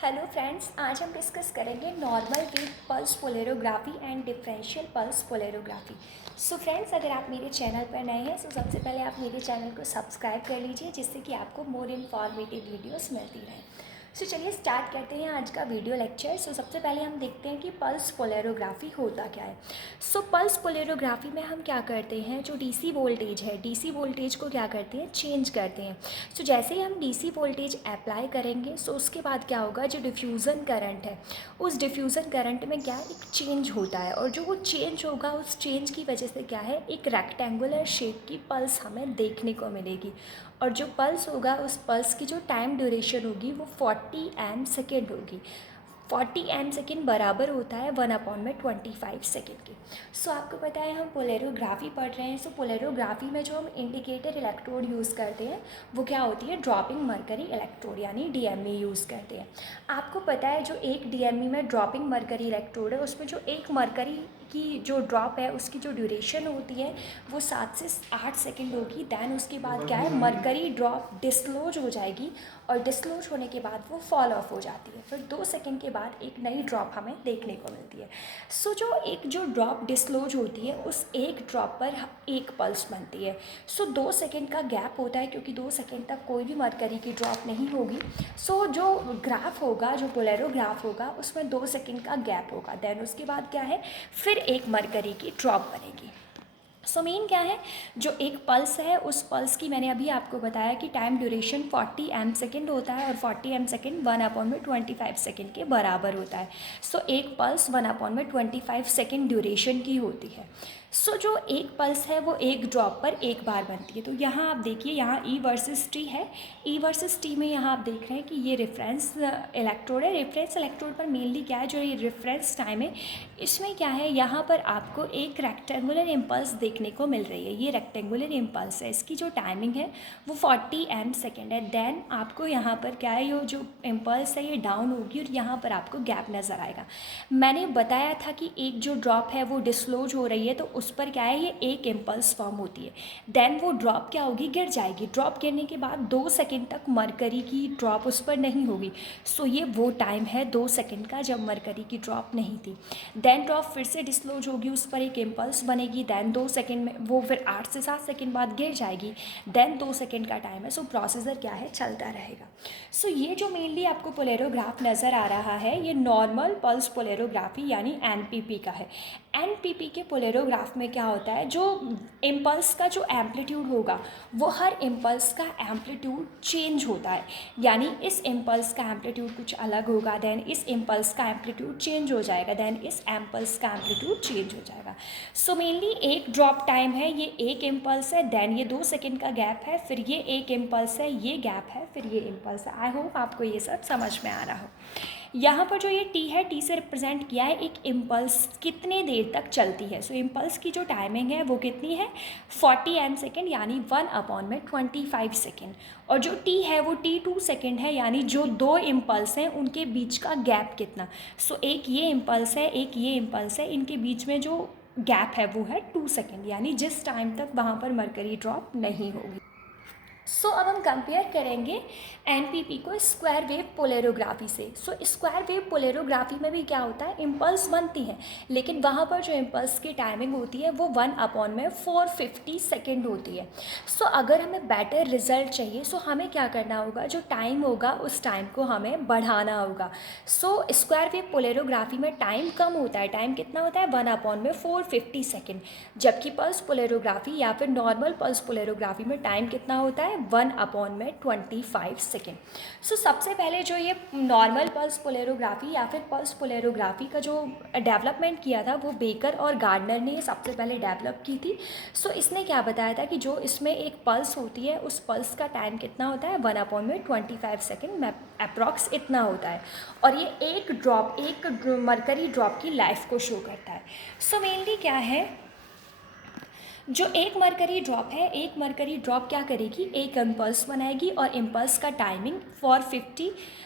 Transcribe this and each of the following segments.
Hello friends, आज हम discuss करेंगे normal wave pulse polarography and differential pulse polarography. So friends, अगर आप मेरे चैनल पर नए हैं तो सबसे पहले आप मेरे चैनल को सब्सक्राइब कर लीजिए, जिससे कि आपको मोर इन्फॉर्मेटिव वीडियोस मिलती रहें। सो चलिए स्टार्ट करते हैं आज का वीडियो लेक्चर। सो सबसे पहले हम देखते हैं कि पल्स पोलेरोग्राफी होता क्या है। सो पल्स पोलेरोग्राफी में हम क्या करते हैं, जो डीसी वोल्टेज है, डीसी वोल्टेज को क्या करते हैं, चेंज करते हैं। सो जैसे ही हम डीसी वोल्टेज अप्लाई करेंगे, सो उसके बाद क्या होगा, जो डिफ्यूज़न करंट है, उस डिफ्यूज़न करंट में क्या एक चेंज होता है, और जो वो चेंज होगा उस चेंज की वजह से क्या है, एक रेक्टेंगुलर शेप की पल्स हमें देखने को मिलेगी। और जो पल्स होगा, उस पल्स की जो टाइम ड्यूरेशन होगी वो 40 एम सेकेंड होगी। 40 एम सेकेंड बराबर होता है 1/25 सेकेंड के। सो आपको पता है हम पोलेरोग्राफी पढ़ रहे हैं। सो पोलेरोग्राफी में जो हम इंडिकेटर इलेक्ट्रोड यूज़ करते हैं वो क्या होती है, ड्रॉपिंग मरकरी इलेक्ट्रोड यानी डीएमई यूज़ करते हैं। आपको पता है जो एक डीएमई में ड्रॉपिंग मरकरी इलेक्ट्रोड है, उसमें जो एक मरकरी की जो ड्रॉप है उसकी जो ड्यूरेशन होती है वो 7 से 8 सेकेंड होगी। दैन उसके बाद क्या है, मरकरी ड्रॉप डिस्क्लोज हो जाएगी, और डिस्क्लोज होने के बाद वो फॉल ऑफ हो जाती है। फिर 2 सेकेंड के बाद एक नई ड्रॉप हमें देखने को मिलती है। सो जो ड्रॉप डिस्क्लोज होती है, उस एक ड्रॉप पर एक पल्स बनती है। सो 2 सेकेंड का गैप होता है, क्योंकि 2 सेकेंड तक कोई भी मरकरी की ड्रॉप नहीं होगी। सो जो ग्राफ होगा, जो पोलेरोग्राफ होगा, उसमें 2 सेकेंड का गैप होगा। देन उसके बाद क्या है, फिर एक मरकरी की ड्रॉप बनेगी। सो मेन क्या है, जो एक पल्स है, उस पल्स की मैंने अभी आपको बताया कि टाइम ड्यूरेशन 40 एम सेकेंड होता है, और 40 एम सेकेंड 1/25 सेकेंड के बराबर होता है। सो एक पल्स 1/25 सेकेंड ड्यूरेशन की होती है। सो जो एक पल्स है वो एक ड्रॉप पर एक बार बनती है। तो यहाँ आप देखिए, यहाँ ई वर्सेस टी है। ई वर्सेस टी में यहाँ आप देख रहे हैं कि ये रेफरेंस इलेक्ट्रोड है। रेफरेंस इलेक्ट्रोड पर मेनली क्या है, जो ये रेफरेंस टाइम है, इसमें क्या है, यहाँ पर आपको एक रेक्टेंगुलर इम्पल्स देखने को मिल रही है। ये रेक्टेंगुलर इम्पल्स है, इसकी जो टाइमिंग है वो 40 एम सेकेंड है। देन आपको यहाँ पर क्या है, ये जो इम्पल्स है ये डाउन होगी, और यहाँ पर आपको गैप नज़र आएगा। मैंने बताया था कि एक जो ड्रॉप है वो डिस्क्लोज हो रही है, तो उस पर क्या है, ये एक इम्पल्स फॉर्म होती है। देन वो ड्रॉप क्या होगी, गिर जाएगी। ड्रॉप गिरने के बाद 2 सेकेंड तक मरकरी की ड्रॉप उस पर नहीं होगी। सो ये वो टाइम है 2 सेकेंड का जब मरकरी की ड्रॉप नहीं थी। देन ड्रॉप फिर से डिस्क्लोज होगी, उस पर एक इम्पल्स बनेगी। देन 2 सेकेंड में वो फिर 8 से 7 सेकेंड बाद गिर जाएगी। देन 2 सेकेंड का टाइम है। सो प्रोसीजर क्या है, चलता रहेगा। सो ये जो मेनली आपको पोलेरोग्राफ नज़र आ रहा है, ये नॉर्मल पल्स पोलेरोग्राफी यानी एनपीपी का है। एनपीपी के पोलेरोग्राफ में क्या होता है, जो इम्पल्स का जो एम्पलीट्यूड होगा वो हर इम्पल्स का एम्पलीट्यूड चेंज होता है। यानी इस इम्पल्स का एम्पलीट्यूड कुछ अलग होगा, देन इस इम्पल्स का एम्पलीट्यूड चेंज हो जाएगा, देन इस इम्पल्स का एम्पलीट्यूड चेंज हो जाएगा। सो मेनली एक ड्रॉप टाइम है, ये एक इम्पल्स है, देन ये 2 सेकेंड का गैप है, फिर ये एक इम्पल्स है, ये गैप है, फिर ये इम्पल्स है। आई होप आपको ये सब समझ में आ रहा हो। यहाँ पर जो ये टी है, टी से रिप्रेजेंट किया है एक इम्पल्स कितने देर तक चलती है। सो इम्पल्स की जो टाइमिंग है वो कितनी है, 40 एम सेकेंड यानी 1/25 सेकेंड। और जो टी है वो T2 सेकेंड है, यानी जो दो इम्पल्स हैं उनके बीच का गैप कितना। सो एक ये इम्पल्स है, एक ये इम्पल्स है, इनके बीच में जो गैप है वो है 2 सेकेंड, यानी जिस टाइम तक वहाँ पर मरकरी ड्रॉप नहीं होगी। सो अब हम कंपेयर करेंगे एनपीपी को स्क्वायर वेव पोलेरोग्राफी से। सो स्क्वायर वेव पोलेरोग्राफी में भी क्या होता है, इम्पल्स बनती हैं, लेकिन वहाँ पर जो इम्पल्स की टाइमिंग होती है वो 1/450 सेकेंड होती है। सो अगर हमें बेटर रिजल्ट चाहिए, सो हमें क्या करना होगा, जो टाइम होगा उस टाइम को हमें बढ़ाना होगा। सो स्क्वायर वेव पोलेरोग्राफी में टाइम कम होता है। टाइम कितना होता है, 1/450 सेकेंड। जबकि पल्स पोलेरोग्राफी या फिर नॉर्मल पल्स पोलेरोग्राफी में टाइम कितना होता है, 1/25 सेकेंड। सो सबसे पहले जो ये नॉर्मल पल्स पोलेरोग्राफी या फिर पल्स पोलेरोग्राफी का जो डेवलपमेंट किया था वो बेकर और गार्डनर ने सबसे पहले डेवलप की थी। सो इसने क्या बताया था कि जो इसमें एक पल्स होती है, उस पल्स का टाइम कितना होता है, 1/25 सेकेंड में अप्रॉक्स इतना होता है, और ये एक ड्रॉप, एक मरकरी ड्रॉप की लाइफ को शो करता है। सो मेनली क्या है, जो एक मरकरी ड्रॉप है, एक मरकरी ड्रॉप क्या करेगी, एक इम्पल्स बनाएगी और इम्पल्स का टाइमिंग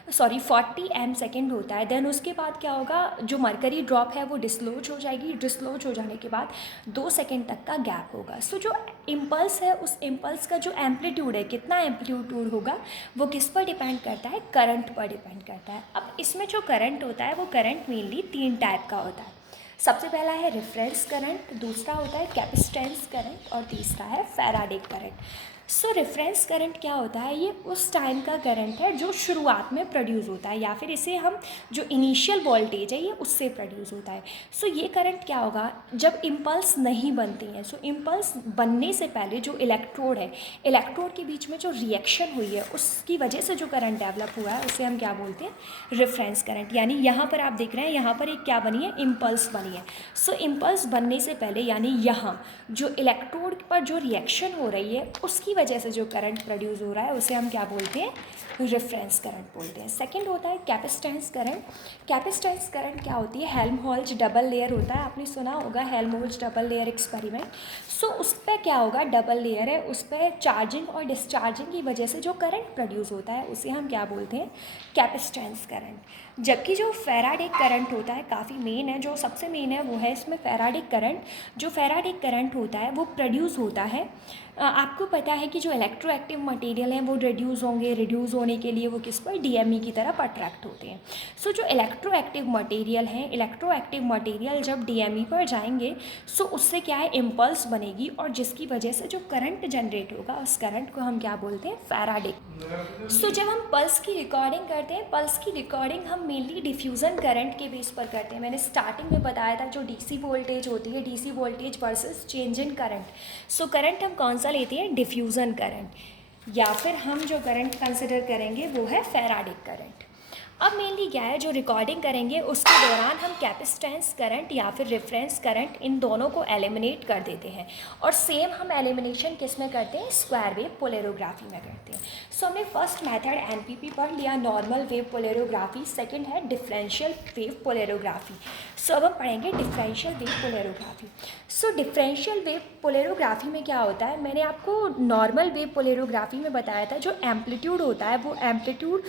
40 एम सेकेंड होता है। देन उसके बाद क्या होगा, जो मरकरी ड्रॉप है वो डिसलोज हो जाएगी। डिसलोज हो जाने के बाद 2 सेकेंड तक का गैप होगा। सो जो इम्पल्स है, उस इम्पल्स का जो एम्पलीट्यूड है, कितना एम्पलीट्यूड होगा, वो किस पर डिपेंड करता है, करंट पर डिपेंड करता है। अब इसमें जो करंट होता है वो करंट मेनली 3 टाइप का होता है। सबसे पहला है रेफरेंस करंट, दूसरा होता है कैपेसिटेंस करंट और तीसरा है फैराडे करंट। सो रेफरेंस करंट क्या होता है, ये उस टाइम का करंट है जो शुरुआत में प्रोड्यूस होता है, या फिर इसे हम जो इनिशियल वोल्टेज है ये उससे प्रोड्यूस होता है। सो ये करंट क्या होगा, जब इम्पल्स नहीं बनती हैं। सो इम्पल्स बनने से पहले जो इलेक्ट्रोड है, इलेक्ट्रोड के बीच में जो रिएक्शन हुई है उसकी वजह से जो करंट डेवलप हुआ है उसे हम क्या बोलते हैं, रेफरेंस करंट। यानी यहाँ पर आप देख रहे हैं, यहाँ पर एक क्या बनी है, इम्पल्स बनी है। सो इम्पल्स बनने से पहले यानी यहाँ जो इलेक्ट्रोड पर जो रिएक्शन हो रही है उसकी वजह से जो करंट प्रोड्यूस हो रहा है उसे हम क्या बोलते हैं, रेफरेंस करंट बोलते हैं। सेकंड होता है कैपेसिटेंस करंट। कैपेसिटेंस करंट क्या होती है, हेल्महोल्ट्ज डबल लेयर होता है, आपने सुना होगा हेल्महोल्ट्ज डबल लेयर एक्सपेरिमेंट। सो उस पर क्या होगा, डबल लेयर है, उस पर चार्जिंग और डिस्चार्जिंग की वजह से जो करंट प्रोड्यूस होता है उसे हम क्या बोलते हैं, कैपेसिटेंस करंट। जबकि जो फैराडे करंट होता है, काफ़ी मेन है, जो सबसे मेन है वो है इसमें फैराडे करंट। जो फैराडे करंट होता है वो प्रोड्यूस होता है, आपको पता है कि जो इलेक्ट्रोएक्टिव मटेरियल हैं वो रिड्यूस होंगे, रिड्यूस होने के लिए वो किस पर, डीएमई की तरफ अट्रैक्ट होते हैं। सो जो इलेक्ट्रोएक्टिव मटेरियल हैं, इलेक्ट्रोएक्टिव मटेरियल जब डीएमई पर जाएंगे सो उससे क्या है, इम्पल्स बनेगी और जिसकी वजह से जो करंट जनरेट होगा उस करंट को हम क्या बोलते हैं, फैराडे। सो जब हम पल्स की रिकॉर्डिंग करते हैं, पल्स की रिकॉर्डिंग हम मेनली डिफ्यूज़न करंट के बेस पर करते हैं। मैंने स्टार्टिंग में बताया था जो डीसी वोल्टेज होती है, DC voltage versus change in current. So current हम कौन सा लेते हैं, डिफ्यूज़न करंट, या फिर हम जो करंट कंसिडर करेंगे वो है फैराडे करंट। अब मेनली क्या है, जो रिकॉर्डिंग करेंगे उसके दौरान हम कैपेसिटेंस करंट या फिर रेफरेंस करंट इन दोनों को एलिमिनेट कर देते हैं। और सेम हम एलिमिनेशन किस में करते हैं, स्क्वायर वेव पोलेरोग्राफी में करते हैं। सो हमने फर्स्ट मेथड एनपीपी पढ़ लिया, नॉर्मल वेव पोलेरोग्राफी। सेकंड है डिफरेंशियल वेव पोलेरोग्राफी। सो अब हम पढ़ेंगे डिफरेंशियल वेव पोलेरोग्राफी। सो डिफरेंशियल वेव पोलेरोग्राफी में क्या होता है, मैंने आपको नॉर्मल वेव पोलेरोग्राफी में बताया था, जो एम्पलीट्यूड होता है वो एम्पलीट्यूड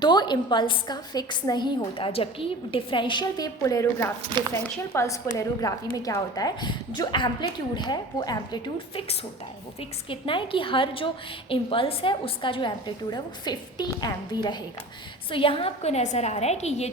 2 इम्पल्स का फिक्स नहीं होता। जबकि differential wave polarography, differential pulse polarography में क्या होता है, जो एम्पलीट्यूड है वो एम्पलीट्यूड फिक्स होता है। वो फिक्स कितना है कि हर जो इम्पल्स है उसका जो एम्पलीट्यूड है वो 50 एमवी रहेगा। सो यहाँ आपको नज़र आ रहा है कि ये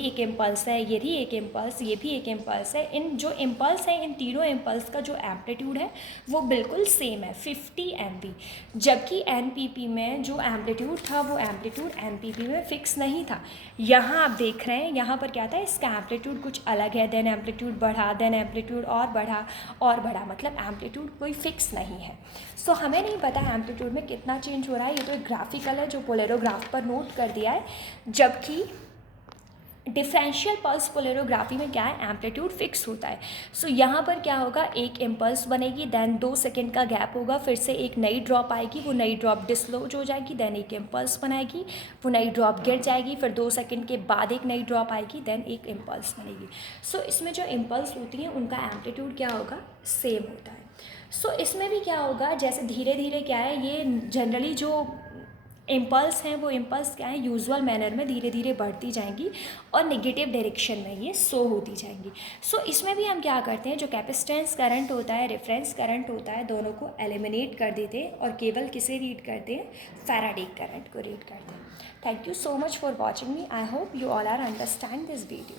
एक इम्पल्स है, ये भी एक इम्पल्स, ये भी एक इम्पल्स है। इन जो इम्पल्स है, इन तीनों इम्पल्स का जो एम्पलीट्यूड है वो बिल्कुल सेम है, 50 एमवी। जबकि एनपीपी में जो एम्पलीट्यूड था वो एम्पलीट्यूड एनपीपी में फिक्स नहीं था। यहाँ आप देख रहे हैं, यहाँ पर क्या था, इसका एम्पलीट्यूड कुछ अलग है, देन एम्पलीट्यूड बढ़ा, देन एम्पलीट्यूड और बढ़ा, मतलब एम्पलीट्यूड कोई फिक्स नहीं है। सो हमें नहीं पता एम्पलीट्यूड में कितना चेंज हो रहा है, ये तो एक ग्राफिकल है जो पोलेरोग्राफ पर नोट कर दिया है। जबकि डिफरेंशियल पल्स पोलेरोग्राफी में क्या है, एम्पलीट्यूड फिक्स होता है। सो यहाँ पर क्या होगा, एक इम्पल्स बनेगी, देन 2 सेकेंड का गैप होगा, फिर से एक नई ड्रॉप आएगी, वो नई ड्रॉप डिसलोज हो जाएगी, देन एक इम्पल्स बनाएगी, वो नई ड्रॉप गिर जाएगी, फिर 2 सेकेंड के बाद एक नई ड्रॉप आएगी, देन एक इम्पल्स बनेगी। सो इसमें जो इम्पल्स होती हैं उनका एम्पलीट्यूड क्या होगा, सेम होता है। सो इसमें भी क्या होगा, जैसे धीरे धीरे क्या है, ये जनरली जो इम्पल्स हैं वो इम्पल्स क्या है, यूजुअल मैनर में धीरे धीरे बढ़ती जाएंगी और नेगेटिव डायरेक्शन में ये सो होती जाएंगी। सो इसमें भी हम क्या करते हैं, जो कैपेसिटेंस करंट होता है, रेफरेंस करंट होता है, दोनों को एलिमिनेट कर देते हैं और केवल किसे रीड करते हैं, फैराडे करंट को रीड करते हैं। Thank you so much for watching me. I hope you all are understand this video.